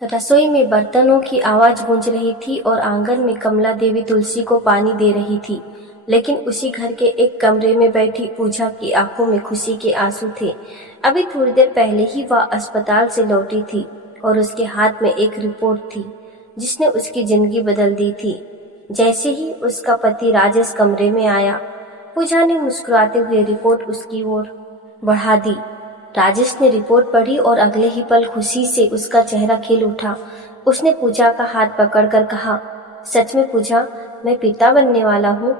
रसोई में बर्तनों की आवाज गूंज रही थी और आंगन में कमला देवी तुलसी को पानी दे रही थी। लेकिन उसी घर के एक कमरे में बैठी पूजा की आंखों में खुशी के आंसू थे। अभी थोड़ी देर पहले ही वह अस्पताल से लौटी थी और उसके हाथ में एक रिपोर्ट थी जिसने उसकी जिंदगी बदल दी थी। जैसे ही उसका पति राजेश कमरे में आया, पूजा ने मुस्कुराते हुए रिपोर्ट उसकी ओर बढ़ा दी। राजेश ने रिपोर्ट पढ़ी और अगले ही पल खुशी से उसका चेहरा खिल उठा। उसने पूजा का हाथ पकड़कर कहा, सच में पूजा, मैं पिता बनने वाला हूँ।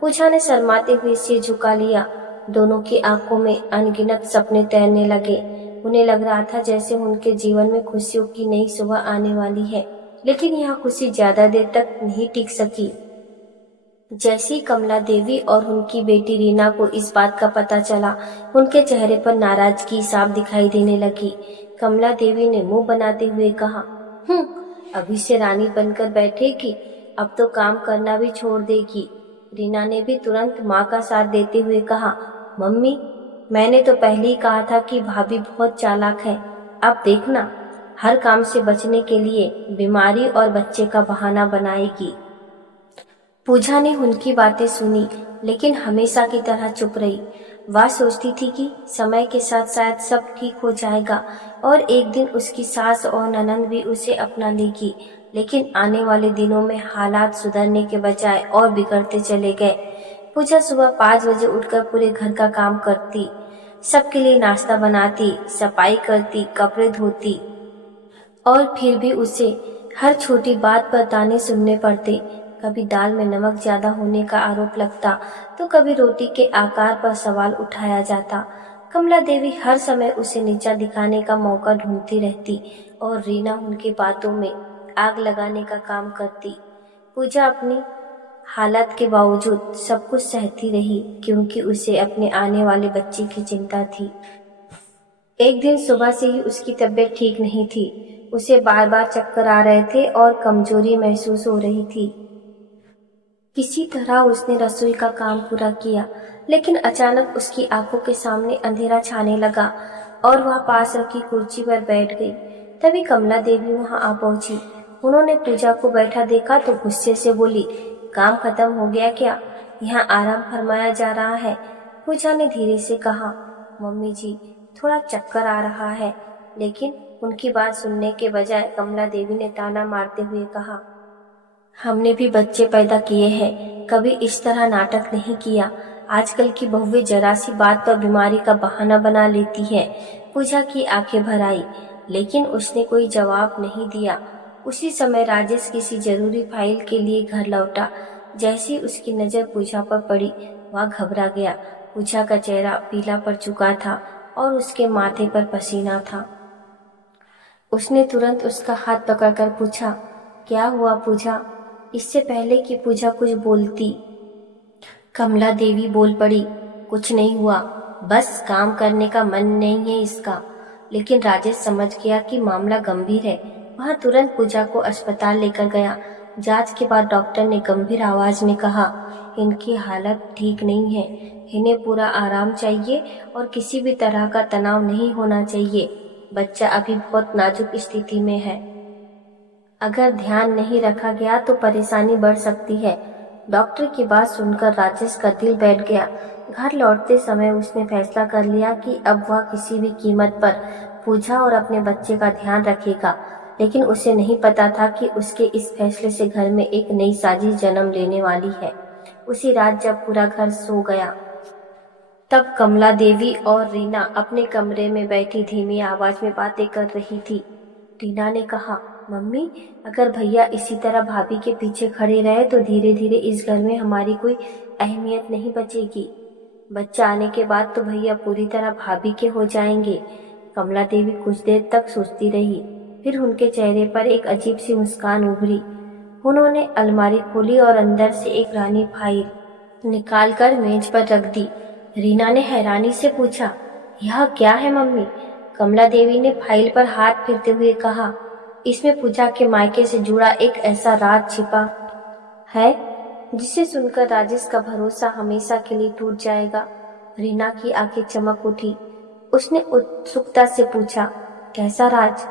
पूजा ने शर्माते हुए सिर झुका लिया। दोनों की आंखों में अनगिनत सपने तैरने लगे। उन्हें लग रहा था जैसे उनके जीवन में खुशियों की नई सुबह आने वाली है, लेकिन यह खुशी ज्यादा देर तक नहीं टिक सकी। जैसे ही कमला देवी और उनकी बेटी रीना को इस बात का पता चला, उनके चेहरे पर नाराजगी साफ दिखाई देने लगी। कमला देवी ने मुंह बनाते हुए कहा, अभी से रानी बनकर बैठेगी, अब तो काम करना भी छोड़ देगी। रीना ने भी तुरंत माँ का साथ देते हुए कहा, मम्मी, मैंने तो पहले ही कहा था कि भाभी बहुत चालाक है। अब देखना, हर काम से बचने के लिए बीमारी और बच्चे का बहाना बनाएगी। पूजा ने उनकी बातें सुनी, लेकिन हमेशा की तरह चुप रही। वह सोचती थी कि समय के साथ शायद सब ठीक हो जाएगा और एक दिन उसकी सास और ननंद भी उसे अपना लेगी। लेकिन आने वाले दिनों में हालात सुधरने के बजाय और बिगड़ते चले गए। पूजा सुबह 5 बजे उठकर पूरे घर का काम करती, सबके लिए नाश्ता बनाती, सफाई करती, कपड़े धोती, और फिर भी उसे हर छोटी बात पर ताने सुनने पड़ते। कभी दाल में नमक ज्यादा होने का आरोप लगता, तो कभी रोटी के आकार पर सवाल उठाया जाता। कमला देवी हर समय उसे नीचा दिखाने का मौका ढूंढती रहती और रीना उनकी बातों में आग लगाने का काम करती। पूजा अपनी हालत के बावजूद सब कुछ सहती रही, क्योंकि उसे अपने आने वाले बच्चे की चिंता थी। एक दिन सुबह से ही उसकी तबीयत ठीक नहीं थी। उसे बार बार चक्कर आ रहे थे और कमजोरी महसूस हो रही थी। किसी तरह उसने रसोई का काम पूरा किया, लेकिन अचानक उसकी आंखों के सामने अंधेरा छाने लगा और वह पास रखी कुर्सी पर बैठ गई। तभी कमला देवी वहां आ पहुंची। उन्होंने पूजा को बैठा देखा तो गुस्से से बोली, काम खत्म हो गया क्या? यहाँ आराम फरमाया जा रहा है। पूजा ने धीरे से कहा, मम्मी जी, थोड़ा चक्कर आ रहा है। लेकिन उनकी बात सुनने के बजाय कमला देवी ने ताना मारते हुए कहा, हमने भी बच्चे पैदा किए हैं, कभी इस तरह नाटक नहीं किया। आजकल की बहुएं जरा सी बात पर बीमारी का बहाना बना लेती है। पूजा की आंखें भर आई, लेकिन उसने कोई जवाब नहीं दिया। उसी समय राजेश किसी जरूरी फाइल के लिए घर लौटा। जैसे ही उसकी नजर पूजा पर पड़ी, वह घबरा गया। पूजा का चेहरा पीला पड़ चुका था और उसके माथे पर पसीना था। उसने तुरंत उसका हाथ पकड़कर पूछा, क्या हुआ पूजा? इससे पहले कि पूजा कुछ बोलती, कमला देवी बोल पड़ी, कुछ नहीं हुआ, बस काम करने का मन नहीं है इसका। लेकिन राजेश समझ गया कि मामला गंभीर है। वह तुरंत पूजा को अस्पताल लेकर गया। जांच के बाद डॉक्टर ने गंभीर आवाज में कहा, इनकी हालत ठीक नहीं है, इन्हें पूरा आराम चाहिए और किसी भी तरह का तनाव नहीं होना चाहिए। बच्चा अभी बहुत नाजुक स्थिति में है, अगर ध्यान नहीं रखा गया तो परेशानी बढ़ सकती है। डॉक्टर की बात सुनकर राजेश का दिल बैठ गया। घर लौटते समय उसने फैसला कर लिया कि अब वह किसी भी कीमत पर पूजा और अपने बच्चे का ध्यान रखेगा। लेकिन उसे नहीं पता था कि उसके इस फैसले से घर में एक नई साजिश जन्म लेने वाली है। उसी रात जब पूरा घर सो गया, तब कमला देवी और रीना अपने कमरे में बैठी धीमी आवाज में बातें कर रही थी। रीना ने कहा, मम्मी, अगर भैया इसी तरह भाभी के पीछे खड़े रहे तो धीरे धीरे इस घर में हमारी कोई अहमियत नहीं बचेगी। बच्चा आने के बाद तो भैया पूरी तरह भाभी के हो जाएंगे। कमला देवी कुछ देर तक सोचती रही, फिर उनके चेहरे पर एक अजीब सी मुस्कान उभरी। उन्होंने अलमारी खोली और अंदर से एक पुरानी फाइल निकालकर मेज पर रख दी। रीना ने हैरानी से पूछा, यह क्या है मम्मी? कमला देवी ने फाइल पर हाथ फेरते हुए कहा, इसमें पूजा के मायके से जुड़ा एक ऐसा राज छिपा है जिसे सुनकर राजेश का भरोसा हमेशा के लिए टूट जाएगा। रीना की आंखें चमक उठी। उसने उत्सुकता से पूछा, कैसा राज?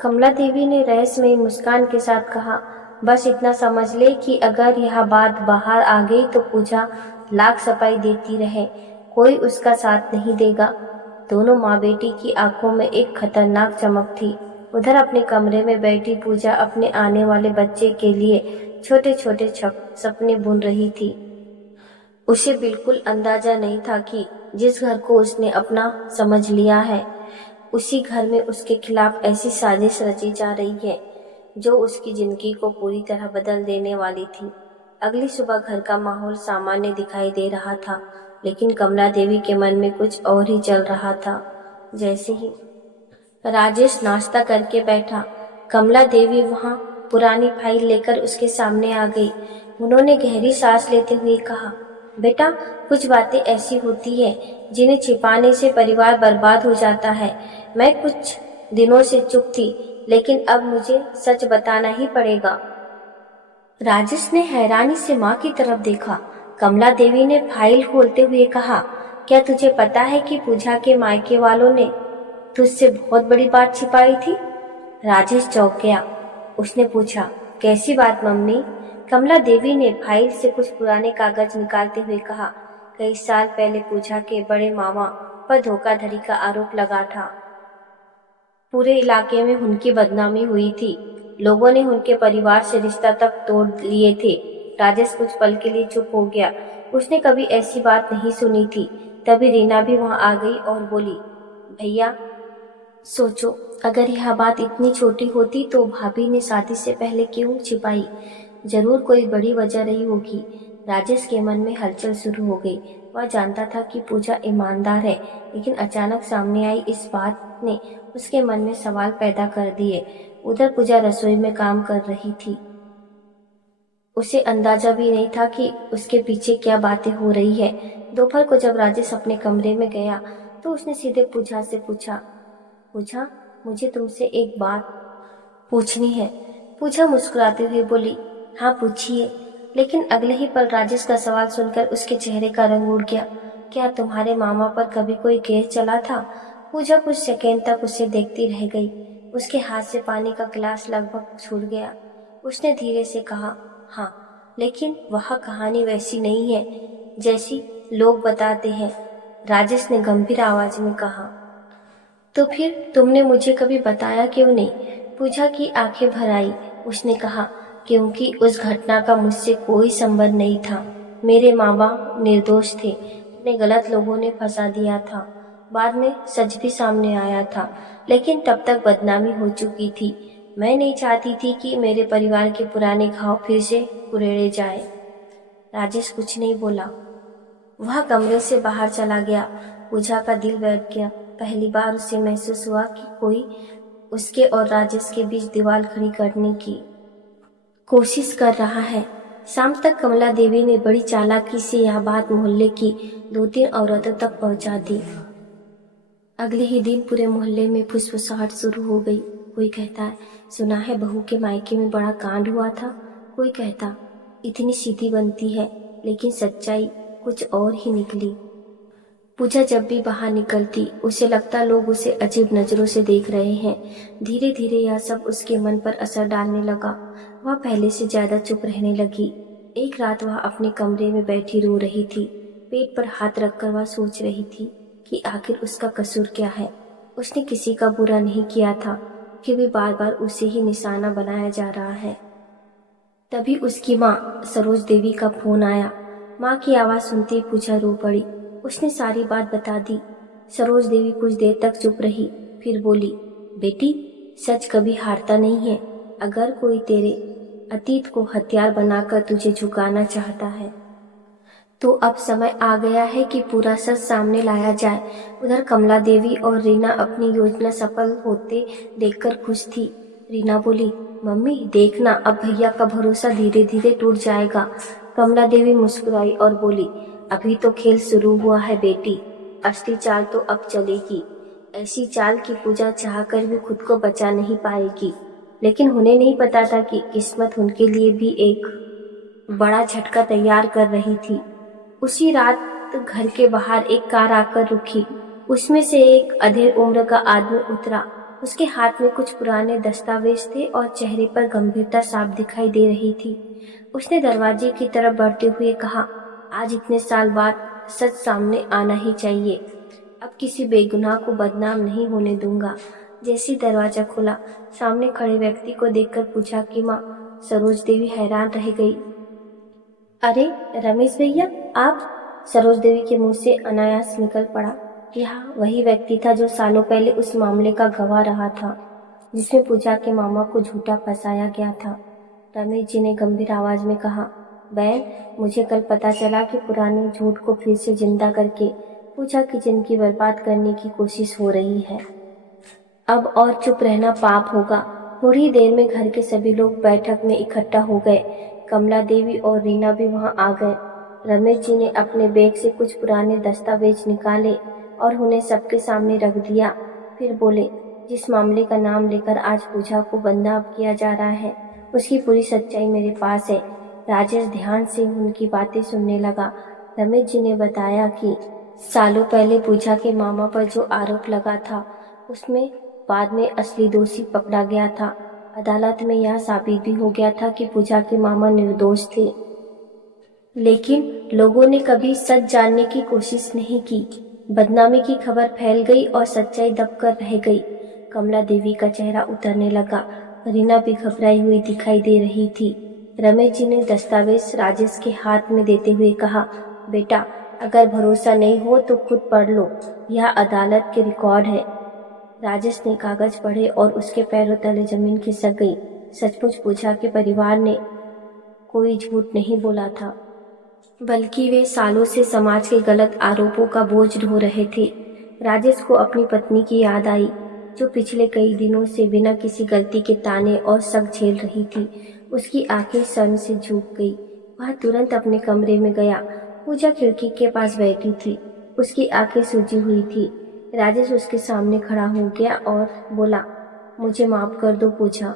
कमला देवी ने रहस्यमयी मुस्कान के साथ कहा, बस इतना समझ ले कि अगर यह बात बाहर आ गई तो पूजा लाख सफाई देती रहे, कोई उसका साथ नहीं देगा। दोनों माँ बेटी की आंखों में एक खतरनाक चमक थी। उधर अपने कमरे में बैठी पूजा अपने आने वाले बच्चे के लिए छोटे छोटे सपने बुन रही थी। उसे बिल्कुल अंदाजा नहीं था कि जिस घर को उसने अपना समझ लिया है, उसी घर में उसके खिलाफ ऐसी साजिश रची जा रही है जो उसकी जिंदगी को पूरी तरह बदल देने वाली थी। अगली सुबह घर का माहौल सामान्य दिखाई दे रहा था, लेकिन कमला देवी के मन में कुछ और ही चल रहा था। जैसे ही राजेश नाश्ता करके बैठा, कमला देवी वहां पुरानी फाइल लेकर उसके सामने आ गई। उन्होंने गहरी सांस लेते हुए कहा, बेटा, कुछ बातें ऐसी होती है जिन्हें छिपाने से परिवार बर्बाद हो जाता है। मैं कुछ दिनों से चुप थी, लेकिन अब मुझे सच बताना ही पड़ेगा। राजेश ने हैरानी से माँ की तरफ देखा। कमला देवी ने फाइल खोलते हुए कहा, क्या तुझे पता है कि पूजा के मायके वालों ने तुझसे बहुत बड़ी बात छिपाई थी? राजेश चौंक गया। उसने पूछा, कैसी बात मम्मी? कमला देवी ने फाइल से कुछ पुराने कागज निकालते हुए कहा, कई साल पहले पूजा के बड़े मामा पर धोखाधड़ी का आरोप लगा था। पूरे इलाके में उनकी बदनामी हुई थी। लोगों ने उनके परिवार से रिश्ता तक तोड़ लिए थे। राजेश कुछ पल के लिए चुप हो गया। उसने कभी ऐसी बात नहीं सुनी थी। तभी रीना भी वहां आ गई और बोली, भैया, सोचो, अगर यह बात इतनी छोटी होती तो भाभी ने शादी से पहले क्यों छिपाई? जरूर कोई बड़ी वजह रही होगी। राजेश के मन में हलचल शुरू हो गई। वह जानता था कि पूजा ईमानदार है, लेकिन अचानक सामने आई इस बात ने उसके मन में सवाल पैदा कर दिए। उधर पूजा रसोई में काम कर रही थी। उसे अंदाजा भी नहीं था कि उसके पीछे क्या बातें हो रही है। दोपहर को जब राजेश अपने कमरे में गया तो उसने सीधे पूजा से पूछा, पूजा, मुझे तुमसे एक बात पूछनी है। पूजा मुस्कुराते हुए बोली, हाँ पूछिए। लेकिन अगले ही पल राजेश का सवाल सुनकर उसके चेहरे का रंग उड़ गया। क्या तुम्हारे मामा पर कभी कोई केस चला था? पूजा कुछ सेकंड तक उसे देखती रह गई। उसके हाथ से पानी का गिलास लगभग छूट गया। उसने धीरे से कहा, हाँ, लेकिन वह कहानी वैसी नहीं है जैसी लोग बताते हैं। राजेश ने गंभीर आवाज में कहा, तो फिर तुमने मुझे कभी बताया क्यों नहीं? पूजा की आंखें भर आई। उसने कहा, क्योंकि उस घटना का मुझसे कोई संबंध नहीं था। मेरे माँ बाप निर्दोष थे, उन्हें गलत लोगों ने फंसा दिया था। बाद में सच भी सामने आया था, लेकिन तब तक बदनामी हो चुकी थी। मैं नहीं चाहती थी कि मेरे परिवार के पुराने घाव फिर से कुरेदे जाए। राजेश कुछ नहीं बोला। वह कमरे से बाहर चला गया। पूजा का दिल बैठ गया। पहली बार उसे महसूस हुआ कि कोई उसके और राजेश के बीच दीवार खड़ी करने की कोशिश कर रहा है। शाम तक कमला देवी ने बड़ी चालाकी से यह बात मोहल्ले की 2-3 औरतों तक पहुंचा दी। अगले ही दिन पूरे मोहल्ले में फुसफुसाहट शुरू हो गई। कोई कहता है, सुना है बहू के मायके में बड़ा कांड हुआ था। कोई कहता, इतनी सीधी बनती है, लेकिन सच्चाई कुछ और ही निकली। पूजा जब भी बाहर निकलती उसे लगता लोग उसे अजीब नजरों से देख रहे हैं। धीरे धीरे यह सब उसके मन पर असर डालने लगा। वह पहले से ज्यादा चुप रहने लगी। एक रात वह अपने कमरे में बैठी रो रही थी। पेट पर हाथ रखकर वह सोच रही थी कि आखिर उसका कसूर क्या है। उसने किसी का बुरा नहीं किया था, फिर भी बार बार उसे ही निशाना बनाया जा रहा है। तभी उसकी माँ सरोज देवी का फोन आया। माँ की आवाज सुनते ही पूजा रो पड़ी। उसने सारी बात बता दी। सरोज देवी कुछ देर तक चुप रही, फिर बोली, बेटी, सच कभी हारता नहीं है। अगर कोई तेरे अतीत को हथियार बनाकर तुझे झुकाना चाहता है तो अब समय आ गया है कि पूरा सच सामने लाया जाए। उधर कमला देवी और रीना अपनी योजना सफल होते देखकर खुश थी। रीना बोली, मम्मी देखना, अब भैया का भरोसा धीरे धीरे टूट जाएगा। कमला देवी मुस्कुराई और बोली, अभी तो खेल शुरू हुआ है बेटी, असली चाल तो अब चलेगी। ऐसी चाल की पूजा चाहकर भी खुद को बचा नहीं पाएगी। लेकिन उन्हें नहीं पता था कि किस्मत उनके लिए भी एक बड़ा झटका तैयार कर रही थी। उसी रात घर के बाहर एक कार आकर रुकी। उसमें से एक अधेड़ उम्र का आदमी उतरा। उसके हाथ में कुछ पुराने दस्तावेज थे और चेहरे पर गंभीरता साफ दिखाई दे रही थी। उसने दरवाजे की तरफ बढ़ते हुए कहा, आज इतने साल बाद सच सामने आना ही चाहिए। अब किसी बेगुनाह को बदनाम नहीं होने दूंगा। जैसे दरवाजा खुला, सामने खड़े व्यक्ति को देखकर पूछा कि माँ। सरोज देवी हैरान रह गई। अरे रमेश भैया, आप? सरोज देवी के मुंह से अनायास निकल पड़ा, यह वही व्यक्ति था जो सालों पहले उस मामले का गवाह रहा था जिसमें पूजा के मामा को झूठा फंसाया गया था। रमेश जी ने गंभीर आवाज में कहा, बहन, मुझे कल पता चला कि पुराने झूठ को फिर से जिंदा करके पूजा की जिंदगी बर्बाद करने की कोशिश हो रही है। अब और चुप रहना पाप होगा। थोड़ी देर में घर के सभी लोग बैठक में इकट्ठा हो गए। कमला देवी और रीना भी वहां आ गए। रमेश जी ने अपने बैग से कुछ पुराने दस्तावेज निकाले और उन्हें सबके सामने रख दिया। फिर बोले, जिस मामले का नाम लेकर आज पूजा को बदनाम किया जा रहा है, उसकी पूरी सच्चाई मेरे पास है। राजेश ध्यान से उनकी बातें सुनने लगा। रमेश जी ने बताया कि सालों पहले पूजा के मामा पर जो आरोप लगा था, उसमें बाद में असली दोषी पकड़ा गया था। अदालत में यह साबित भी हो गया था कि पूजा के मामा निर्दोष थे, लेकिन लोगों ने कभी सच जानने की कोशिश नहीं की। बदनामी की खबर फैल गई और सच्चाई दबकर रह गई। कमला देवी का चेहरा उतरने लगा। रीना भी घबराई हुई दिखाई दे रही थी। रमेश जी ने दस्तावेज राजेश के हाथ में देते हुए कहा, बेटा, अगर भरोसा नहीं हो तो खुद पढ़ लो, यह अदालत के रिकॉर्ड है। राजेश ने कागज पढ़े और उसके पैरों तले जमीन खिसक गई। सचमुच पूजा के परिवार ने कोई झूठ नहीं बोला था, बल्कि वे सालों से समाज के गलत आरोपों का बोझ ढो रहे थे। राजेश को अपनी पत्नी की याद आई, जो पिछले कई दिनों से बिना किसी गलती के ताने और शक झेल रही थी। उसकी आंखें शर्म से झुक गई। वह तुरंत अपने कमरे में गया। पूजा खिड़की के पास बैठी थी, उसकी आंखें सूजी हुई थी। राजेश उसके सामने खड़ा हो गया और बोला, मुझे माफ कर दो पूजा,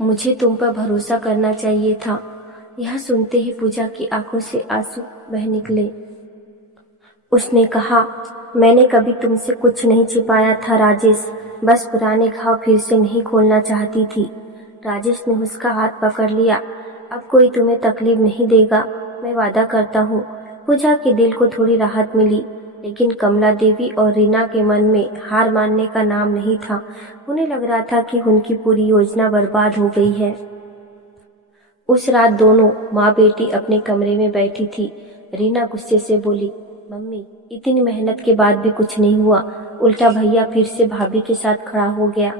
मुझे तुम पर भरोसा करना चाहिए था। यह सुनते ही पूजा की आंखों से आंसू बह निकले। उसने कहा, मैंने कभी तुमसे कुछ नहीं छिपाया था राजेश, बस पुराने घाव फिर से नहीं खोलना चाहती थी। राजेश ने उसका हाथ पकड़ लिया। अब कोई तुम्हें तकलीफ नहीं देगा, मैं वादा करता हूँ। पूजा के दिल को थोड़ी राहत मिली, लेकिन कमला देवी और रीना के मन में हार मानने का नाम नहीं था। उन्हें लग रहा था कि उनकी पूरी योजना बर्बाद हो गई है। उस रात दोनों माँ बेटी अपने कमरे में बैठी थी। रीना गुस्से से बोली, मम्मी, इतनी मेहनत के बाद भी कुछ नहीं हुआ, उल्टा भैया फिर से भाभी के साथ खड़ा हो गया।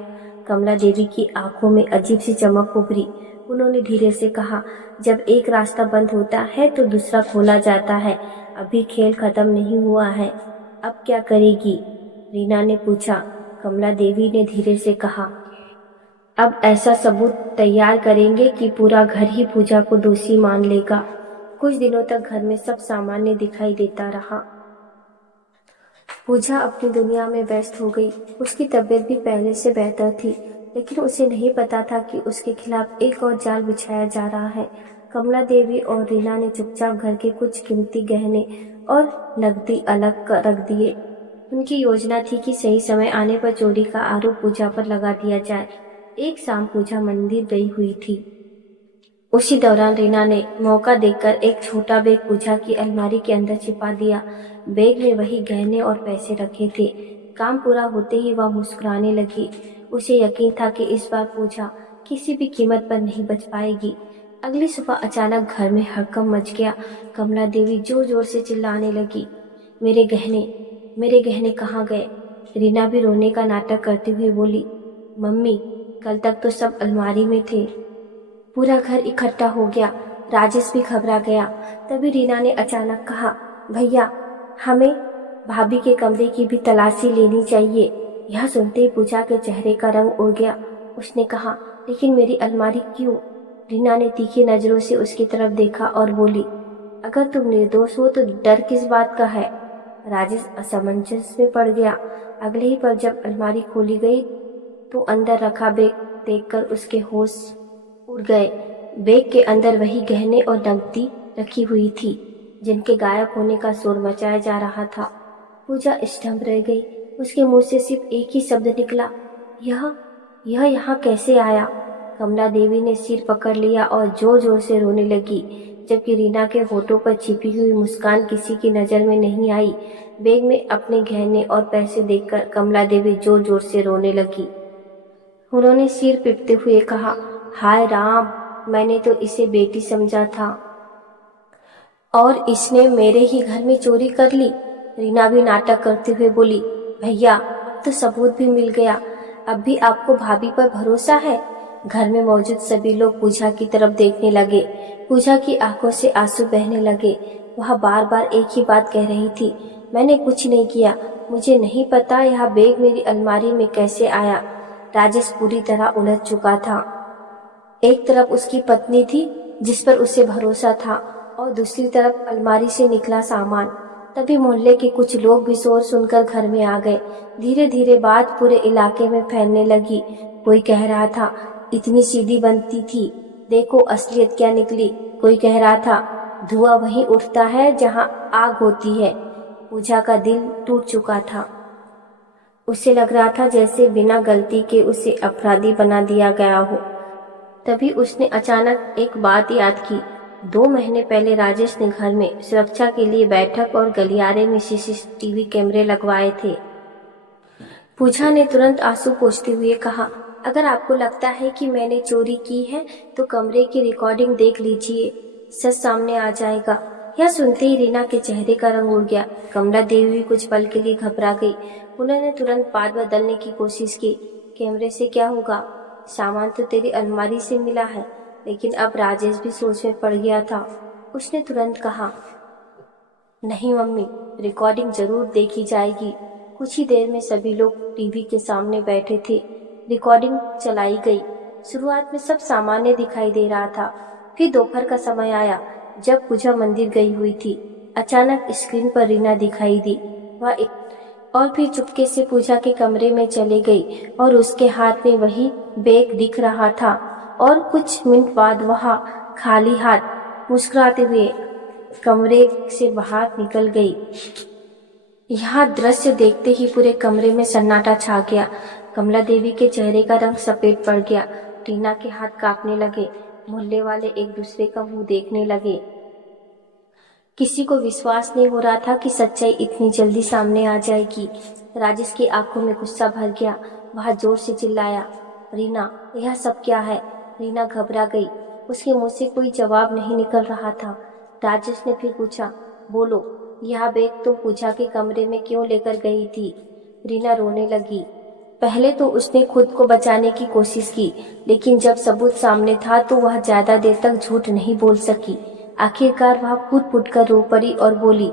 कमला देवी की आंखों में अजीब सी चमक उभरी। उन्होंने धीरे से कहा, जब एक रास्ता बंद होता है तो दूसरा खोला जाता है। अभी खेल खत्म नहीं हुआ है। अब क्या करेगी? रीना ने पूछा। कमला देवी ने धीरे से कहा, अब ऐसा सबूत तैयार करेंगे कि पूरा घर ही पूजा को दोषी मान लेगा। कुछ दिनों तक घर में सब सामान्य दिखाई देता रहा। पूजा अपनी दुनिया में व्यस्त हो गई। उसकी तबीयत भी पहले से बेहतर थी, लेकिन उसे नहीं पता था कि उसके खिलाफ एक और जाल बिछाया जा रहा है। कमला देवी और रीना ने चुपचाप घर के कुछ कीमती गहने और नकदी अलग रख दिए। उनकी योजना थी कि सही समय आने पर चोरी का आरोप पूजा पर लगा दिया जाए। एक शाम पूजा मंदिर गई हुई थी। उसी दौरान रीना ने मौका देखकर एक छोटा बैग पूजा की अलमारी के अंदर छिपा दिया। बैग में वही गहने और पैसे रखे थे। काम पूरा होते ही वह मुस्कुराने लगी। उसे यकीन था कि इस बार पूजा किसी भी कीमत पर नहीं बच पाएगी। अगली सुबह अचानक घर में हड़कंप मच गया। कमला देवी जोर जोर से चिल्लाने लगी, मेरे गहने कहाँ गए? रीना भी रोने का नाटक करते हुए बोली, मम्मी, कल तक तो सब अलमारी में थे। पूरा घर इकट्ठा हो गया। राजेश भी घबरा गया। तभी रीना ने अचानक कहा, भैया, हमें भाभी के कमरे की भी तलाशी लेनी चाहिए। यह सुनते ही पूजा के चेहरे का रंग उड़ गया। उसने कहा, लेकिन मेरी अलमारी क्यों? रीना ने तीखी नजरों से उसकी तरफ देखा और बोली, अगर तुम निर्दोष हो तो डर किस बात का है? राजेश असमंजस में पड़ गया। अगले ही पल जब अलमारी खोली गई तो अंदर रखा बैग देखकर उसके होश उड़ गए। बैग के अंदर वही गहने और नकदी रखी हुई थी जिनके गायब होने का शोर मचाया जा रहा था। पूजा स्तंभ रह गई। उसके मुंह से सिर्फ एक ही शब्द निकला, यह यह यहाँ कैसे आया? कमला देवी ने सिर पकड़ लिया और जोर जोर से रोने लगी, जबकि रीना के होठों पर छिपी हुई मुस्कान किसी की नजर में नहीं आई। बैग में अपने गहने और पैसे देखकर कमला देवी जोर जोर से रोने लगी। उन्होंने सिर पीटते हुए कहा, हाय राम, मैंने तो इसे बेटी समझा था और इसने मेरे ही घर में चोरी कर ली। रीना भी नाटक करते हुए बोली, भैया अब तो सबूत भी मिल गया, अब भी आपको भाभी पर भरोसा है? घर में मौजूद सभी लोग पूजा की तरफ देखने लगे। पूजा की आंखों से आंसू बहने लगे। वह बार बार एक ही बात कह रही थी, मैंने कुछ नहीं किया, मुझे नहीं पता यह बैग मेरी अलमारी में कैसे आया। राजेश पूरी तरह उलझ चुका था। एक तरफ उसकी पत्नी थी जिस पर उसे भरोसा था और दूसरी तरफ अलमारी से निकला सामान। तभी मोहल्ले के कुछ लोग भी शोर सुनकर घर में आ गए। धीरे धीरे बात पूरे इलाके में फैलने लगी। कोई कह रहा था, इतनी सीधी बनती थी, देखो असलियत क्या निकली। कोई कह रहा था, धुआं वहीं उठता है जहां आग होती है। पूजा का दिल टूट चुका था। उसे लग रहा था जैसे बिना गलती के उसे अपराधी बना दिया गया हो। तभी उसने अचानक एक बात याद की। 2 महीने पहले राजेश ने घर में सुरक्षा के लिए बैठक और गलियारे में सीसीटीवी कैमरे लगवाए थे। पूजा ने तुरंत आंसू पोंछते हुए कहा, अगर आपको लगता है कि मैंने चोरी की है तो कमरे की रिकॉर्डिंग देख लीजिए, सच सामने आ जाएगा। यह सुनते ही रीना के चेहरे का रंग उड़ गया। कमला देवी भी कुछ पल के लिए घबरा गई। उन्होंने तुरंत बात बदलने की कोशिश की, कैमरे से क्या होगा, सामान तो तेरी अलमारी से मिला है। लेकिन अब राजेश भी सोच में पड़ गया था। उसने तुरंत कहा, नहीं मम्मी, रिकॉर्डिंग जरूर देखी जाएगी। कुछ ही देर में सभी लोग टीवी के सामने बैठे थे। रिकॉर्डिंग चलाई गई। शुरुआत में सब सामान्य दिखाई दे रहा था। फिर दोपहर का समय आया जब पूजा मंदिर गई हुई थी। अचानक स्क्रीन पर रीना दिखाई दी। और फिर चुपके से पूजा के कमरे में चले गई और उसके हाथ में वही बैग दिख रहा था। और कुछ मिनट बाद वह खाली हाथ मुस्कुराते हुए कमरे से बाहर निकल गई। यह दृश्य देखते ही पूरे कमरे में सन्नाटा छा गया। कमला देवी के चेहरे का रंग सफेद पड़ गया। रीना के हाथ कांपने लगे। मोहल्ले वाले एक दूसरे का मुंह देखने लगे। किसी को विश्वास नहीं हो रहा था कि सच्चाई इतनी जल्दी सामने आ जाएगी। राजेश की आंखों में गुस्सा भर गया। वह जोर से चिल्लाया, रीना, यह सब क्या है? रीना घबरा गई। उसके मुंह से कोई जवाब नहीं निकल रहा था। राजेश ने फिर पूछा, बोलो, यह बैग तुम पूजा के कमरे में क्यों लेकर गई थी? रीना रोने लगी। पहले तो उसने खुद को बचाने की कोशिश की, लेकिन जब सबूत सामने था तो वह ज्यादा देर तक झूठ नहीं बोल सकी। आखिरकार वह फूट-फूट कर रो पड़ी और बोली,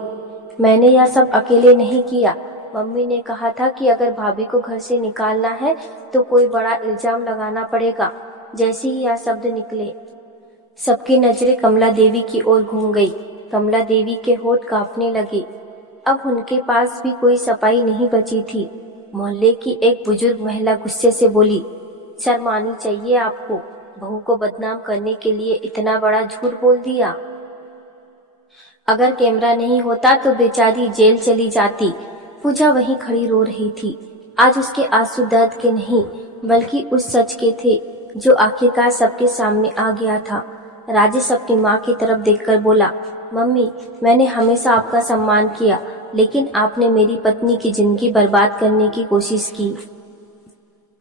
मैंने यह सब अकेले नहीं किया। मम्मी ने कहा था कि अगर भाभी को घर से निकालना है तो कोई बड़ा इल्जाम लगाना पड़ेगा। जैसे ही यह शब्द निकले, सबकी नजरें कमला देवी की ओर घूम गई। कमला देवी के होठ कांपने लगे। अब उनके पास भी कोई सफाई नहीं बची थी। मोहल्ले की एक बुजुर्ग महिला गुस्से से बोली, शर्म आनी चाहिए आपको, बहू को बदनाम करने के लिए इतना बड़ा झूठ बोल दिया। अगर कैमरा नहीं होता तो बेचारी जेल चली जाती। पूजा वहीं खड़ी रो रही थी। आज उसके आंसू दर्द के नहीं बल्कि उस सच के थे जो आखिरकार सबके सामने आ गया था। राजेश अपनी माँ की तरफ देखकर बोला, मम्मी, मैंने हमेशा आपका सम्मान किया, लेकिन आपने मेरी पत्नी की जिंदगी बर्बाद करने की कोशिश की।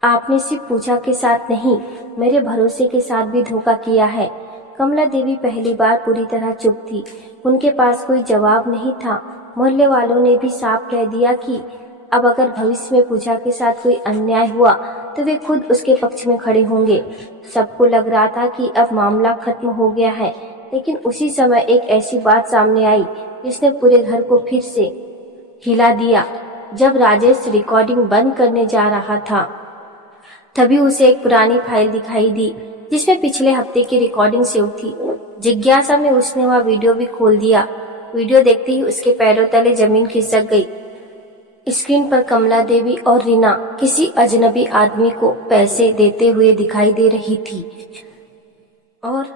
आपने सिर्फ पूजा के साथ नहीं, मेरे भरोसे के साथ भी धोखा किया है। कमला देवी पहली बार पूरी तरह चुप थी। उनके पास कोई जवाब नहीं था। मोहल्ले वालों ने भी साफ कह दिया कि अब अगर भविष्य में पूजा के साथ कोई अन्याय हुआ तो वे खुद उसके पक्ष में खड़े होंगे। सबको लग रहा था कि अब मामला खत्म हो गया है, लेकिन उसी समय एक ऐसी बात सामने आई जिसने पूरे घर को फिर से हिला दिया। जब राजेश रिकॉर्डिंग बंद करने जा रहा था, तभी उसे एक पुरानी फाइल दिखाई दी जिसमें पिछले हफ्ते की रिकॉर्डिंग सेव थी। जिज्ञासा में उसने वह वीडियो भी खोल दिया। वीडियो देखते ही उसके पैरों तले जमीन खिसक गई। स्क्रीन पर कमला देवी और रीना किसी अजनबी आदमी को पैसे देते हुए दिखाई दे रही थी और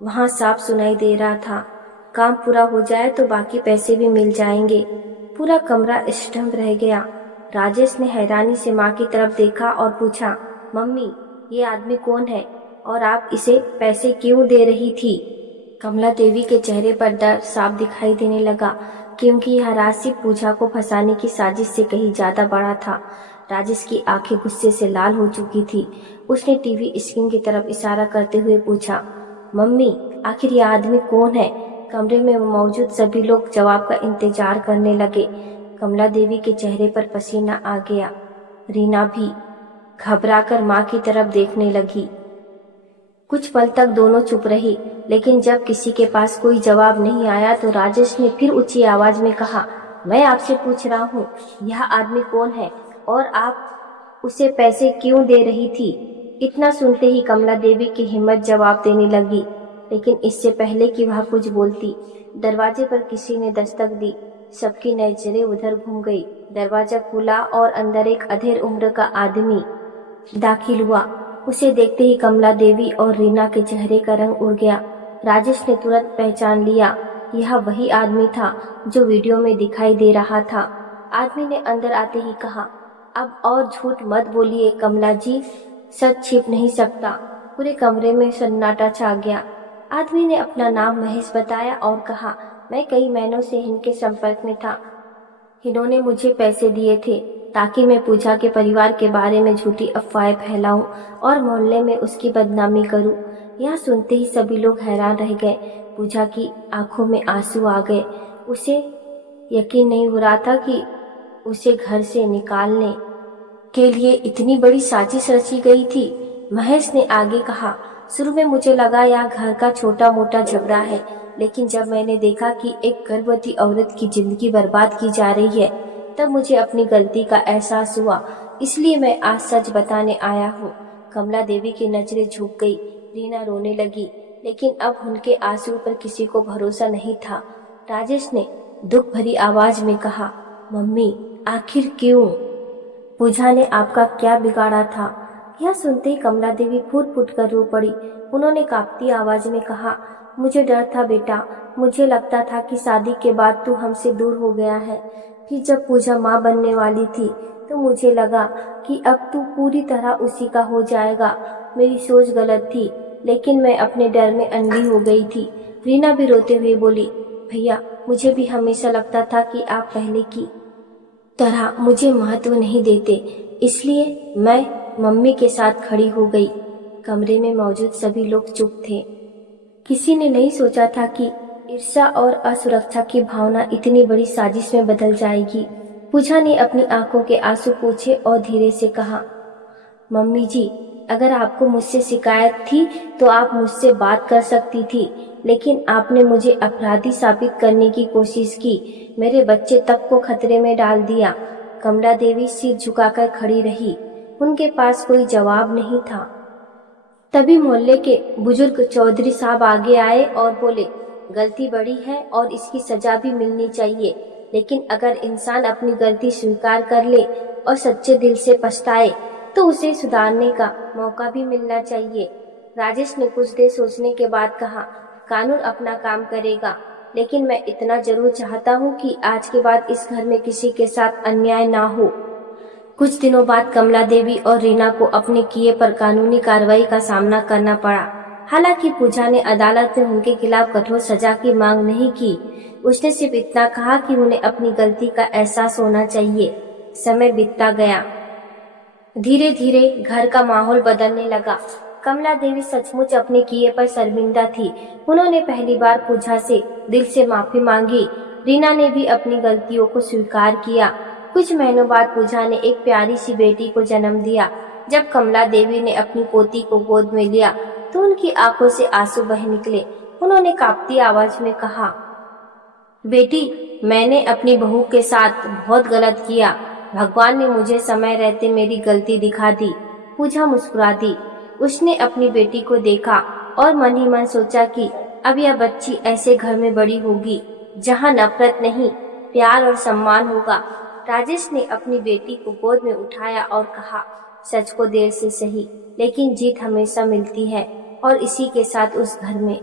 वहां साफ सुनाई दे रहा था, काम पूरा हो जाए तो बाकी पैसे भी मिल जाएंगे। पूरा कमरा स्तब्ध रह गया। राजेश ने हैरानी से माँ की तरफ देखा और पूछा, मम्मी ये आदमी कौन है और आप इसे पैसे क्यों दे रही थी? कमला देवी के चेहरे पर डर साफ दिखाई देने लगा, क्योंकि यह राशि पूजा को फंसाने की साजिश से कहीं ज्यादा बड़ा था। राजेश की आंखें गुस्से से लाल हो चुकी थी। उसने टीवी स्क्रीन की तरफ इशारा करते हुए पूछा, मम्मी आखिर यह आदमी कौन है? कमरे में मौजूद सभी लोग जवाब का इंतजार करने लगे। कमला देवी के चेहरे पर पसीना आ गया। रीना भी घबराकर माँ की तरफ देखने लगी। कुछ पल तक दोनों चुप रही, लेकिन जब किसी के पास कोई जवाब नहीं आया तो राजेश ने फिर ऊंची आवाज में कहा, मैं आपसे पूछ रहा हूँ, यह आदमी कौन है और आप उसे पैसे क्यों दे रही थी? इतना सुनते ही कमला देवी की हिम्मत जवाब देने लगी, लेकिन इससे पहले कि वह कुछ बोलती, दरवाजे पर किसी ने दस्तक दी। सबकी नजरें उधर घूम गई। दरवाजा खुला और अंदर एक अधेड़ उम्र का आदमी दाखिल हुआ। उसे देखते ही कमला देवी और रीना के चेहरे का रंग उड़ गया। राजेश ने तुरंत पहचान लिया, यह वही आदमी था जो वीडियो में दिखाई दे रहा था। आदमी ने अंदर आते ही कहा, अब और झूठ मत बोलिए कमला जी, सच छिप नहीं सकता। पूरे कमरे में सन्नाटा छा गया। आदमी ने अपना नाम महेश बताया और कहा, मैं कई महीनों से इनके संपर्क में था। इन्होंने मुझे पैसे दिए थे ताकि मैं पूजा के परिवार के बारे में झूठी अफवाहें फैलाऊं और मोहल्ले में उसकी बदनामी करूं। यह सुनते ही सभी लोग हैरान रह गए। पूजा की आंखों में आंसू आ गए। उसे यकीन नहीं हो रहा था कि उसे घर से निकालने के लिए इतनी बड़ी साजिश रची गई थी। महेश ने आगे कहा, शुरू में मुझे लगा यह घर का छोटा मोटा झगड़ा है, लेकिन जब मैंने देखा कि एक गर्भवती औरत की जिंदगी बर्बाद की जा रही है, तब मुझे अपनी गलती का एहसास हुआ। इसलिए मैं आज सच बताने आया हूँ। कमला देवी की नजरें झुक गई। रीना रोने लगी, लेकिन अब उनके आंसू पर किसी को भरोसा नहीं था। राजेश ने दुख भरी आवाज में कहा, मम्मी आखिर क्यों? पूजा ने आपका क्या बिगाड़ा था? यह सुनते ही कमला देवी फूट फूट कर रो पड़ी। उन्होंने कांपती आवाज में कहा, मुझे डर था बेटा, मुझे लगता था कि शादी के बाद तू हमसे दूर हो गया है। फिर जब पूजा माँ बनने वाली थी तो मुझे लगा कि अब तू पूरी तरह उसी का हो जाएगा। मेरी सोच गलत थी, लेकिन मैं अपने डर में अंधी हो गई थी। रीना भी रोते हुए बोली, भैया मुझे भी हमेशा लगता था कि आप पहले की तरह मुझे महत्व नहीं देते, इसलिए मैं मम्मी के साथ खड़ी हो गई। कमरे में मौजूद सभी लोग चुप थे। किसी ने नहीं सोचा था कि ईर्ष्या और असुरक्षा की भावना इतनी बड़ी साजिश में बदल जाएगी। पूजा ने अपनी आंखों के आंसू पोंछे और धीरे से कहा, मम्मी जी, अगर आपको मुझसे शिकायत थी तो आप मुझसे बात कर सकती थी, लेकिन आपने मुझे अपराधी साबित करने की कोशिश की। मेरे बच्चे तक को खतरे में डाल दिया। कमला देवी सिर झुकाकर खड़ी रही। उनके पास कोई जवाब नहीं था। तभी मोहल्ले के बुजुर्ग चौधरी साहब आगे आए और बोले, गलती बड़ी है और इसकी सजा भी मिलनी चाहिए, लेकिन अगर इंसान अपनी गलती स्वीकार कर ले और सच्चे दिल से पछताए तो उसे सुधारने का मौका भी मिलना चाहिए। राजेश ने कुछ देर सोचने के बाद कहा, कानून अपना काम करेगा, लेकिन मैं इतना जरूर चाहता हूँ कि आज के बाद इस घर में किसी के साथ अन्याय ना हो। कुछ दिनों बाद कमला देवी और रीना को अपने किए पर कानूनी कार्रवाई का सामना करना पड़ा। हालांकि पूजा ने अदालत में उनके खिलाफ कठोर सजा की मांग नहीं की। उसने सिर्फ इतना कहा कि उन्हें अपनी गलती का एहसास होना चाहिए। समय बीतता गया। धीरे धीरे घर का माहौल बदलने लगा। कमला देवी सचमुच अपने किए पर शर्मिंदा थी। उन्होंने पहली बार पूजा से दिल से माफी मांगी। रीना ने भी अपनी गलतियों को स्वीकार किया। कुछ महीनों बाद पूजा ने एक प्यारी सी बेटी को जन्म दिया। जब कमला देवी ने अपनी पोती को गोद में लिया तो उनकी आंखों से आंसू बह निकले। उन्होंने कांपती आवाज में कहा, बेटी, मैंने अपनी बहू के साथ बहुत गलत किया। भगवान ने मुझे समय रहते मेरी गलती दिखा दी। पूजा मुस्कुरा दी। उसने अपनी बेटी को देखा और मन ही मन सोचा कि अब यह बच्ची ऐसे घर में बड़ी होगी जहाँ नफरत नहीं, प्यार और सम्मान होगा। राजेश ने अपनी बेटी को गोद में उठाया और कहा, सच को देर से सही, लेकिन जीत हमेशा मिलती है, और इसी के साथ उस घर में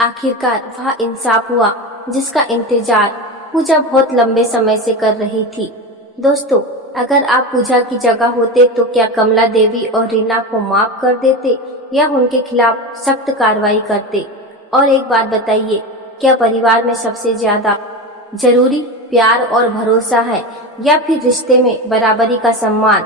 आखिरकार वह इंसाफ हुआ जिसका इंतजार पूजा बहुत लंबे समय से कर रही थी। दोस्तों, अगर आप पूजा की जगह होते तो क्या कमला देवी और रीना को माफ कर देते या उनके खिलाफ सख्त कार्रवाई करते? और एक बात बताइए, क्या परिवार में सबसे ज्यादा जरूरी प्यार और भरोसा है या फिर रिश्ते में बराबरी का सम्मान?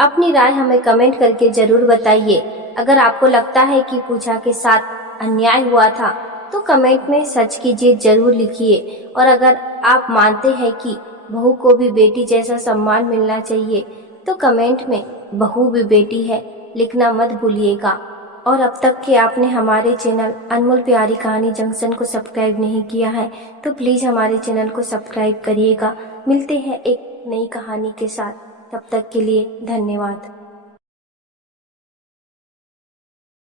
अपनी राय हमें कमेंट करके जरूर बताइए। अगर आपको लगता है कि पूजा के साथ अन्याय हुआ था तो कमेंट में सच की जीत जरूर लिखिए। और अगर आप मानते हैं कि बहू को भी बेटी जैसा सम्मान मिलना चाहिए तो कमेंट में बहू भी बेटी है लिखना मत भूलिएगा। और अब तक कि आपने हमारे चैनल अनमोल प्यारी कहानी जंक्शन को सब्सक्राइब नहीं किया है तो प्लीज़ हमारे चैनल को सब्सक्राइब करिएगा। मिलते हैं एक नई कहानी के साथ, तब तक के लिए धन्यवाद।